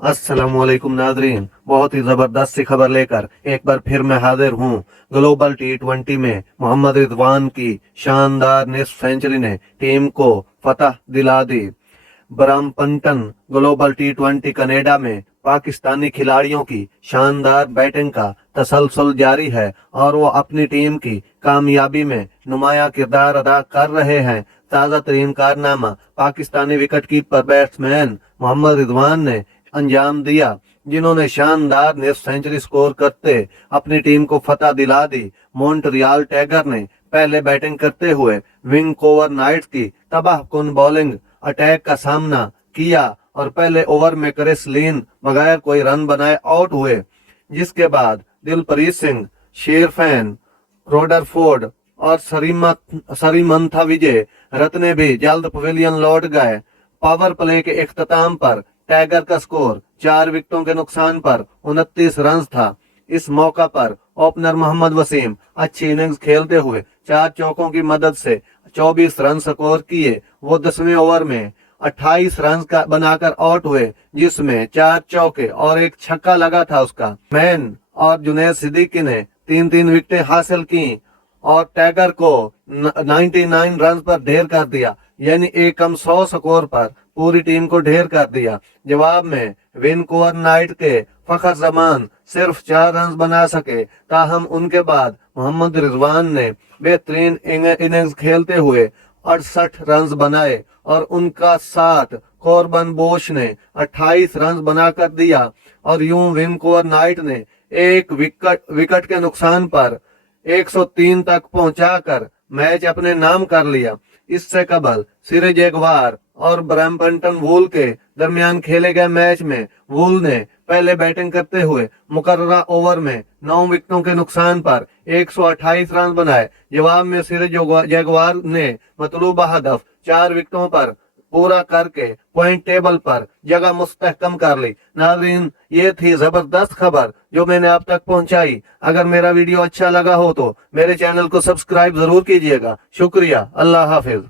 अस्सलामुअलैकुम नाजरीन, बहुत ही जबरदस्त सी खबर लेकर एक बार फिर मैं हाजिर हूँ। ग्लोबल T20 में मोहम्मद रिजवान की शानदार निस्फ सेंचुरी ने टीम को फतह दिला दी। ब्रैम्पटन ग्लोबल T20 कनाडा में पाकिस्तानी खिलाड़ियों की शानदार बैटिंग का तसलसल जारी है और वो अपनी टीम की कामयाबी में नुमाया किरदार अदा कर रहे हैं। ताज़ा तरीन कारनामा पाकिस्तानी विकेटकीपर बैट्समैन मोहम्मद रिजवान ने अंजाम दिया, जिन्होंने शानदार निस्फ सेंचुरी स्कोर करते अपनी टीम को फतह दिला दी। मॉन्ट्रियल टाइगर ने पहले बैटिंग करते हुए वैंकूवर नाइट्स की तबाहकुन बॉलिंग अटैक का सामना किया और पहले ओवर में क्रिस लिन बगैर कोई रन बनाए आउट हुए, जिसके बाद दिलप्रीत सिंह, शेरफैन, रोडरफोर्ड और सरीमंथा विजय रत्ने भी जल्द पवेलियन लौट गए। पावर प्ले के इख्तिताम पर टाइगर का स्कोर 4 विकेटों के नुकसान पर 29 रन था। इस मौका पर ओपनर मोहम्मद वसीम अच्छी इनिंग्स खेलते हुए 4 चौकों की मदद से 24 रन स्कोर किए। वो 10वें ओवर में 28 रन का बनाकर आउट हुए, जिसमें 4 चौके और एक छक्का लगा था उसका। मैन और जुनैद सिद्दीकी ने 3-3 विकेटें हासिल की और टाइगर को 99 रन पर ढेर कर दिया, यानी एक कम 100 स्कोर पर पूरी टीम को ढेर कर दिया। जवाब में वैंकूवर नाइट के फखर जमान सिर्फ 4 रन बना सके, ताहम उनके बाद मोहम्मद रिजवान ने बेहतरीन इनिंग्स खेलते हुए 68 रन बनाए और उनका साथ कॉर्बन बोश ने 28 रन बनाकर दिया और यूं वैंकूवर नाइट ने एक विकेट के नुकसान पर 103 तक पहुंचाकर मैच अपने नाम कर लिया। इससे कबल सिरे जैगवार और ब्रैम्पटन वूल के दरमियान खेले गए मैच में वूल ने पहले बैटिंग करते हुए मुकर्ररा ओवर में 9 विकेटों के नुकसान पर 128 रन बनाए। जवाब में सिरे जैगवार ने मतलूबा हदफ 4 विकेटों पर पूरा करके पॉइंट टेबल पर जगह मुस्तहकम कर ली। नाज़रीन, ये थी जबरदस्त खबर जो मैंने आप तक पहुंचाई। अगर मेरा वीडियो अच्छा लगा हो तो मेरे चैनल को सब्सक्राइब जरूर कीजिएगा। शुक्रिया। अल्लाह हाफिज।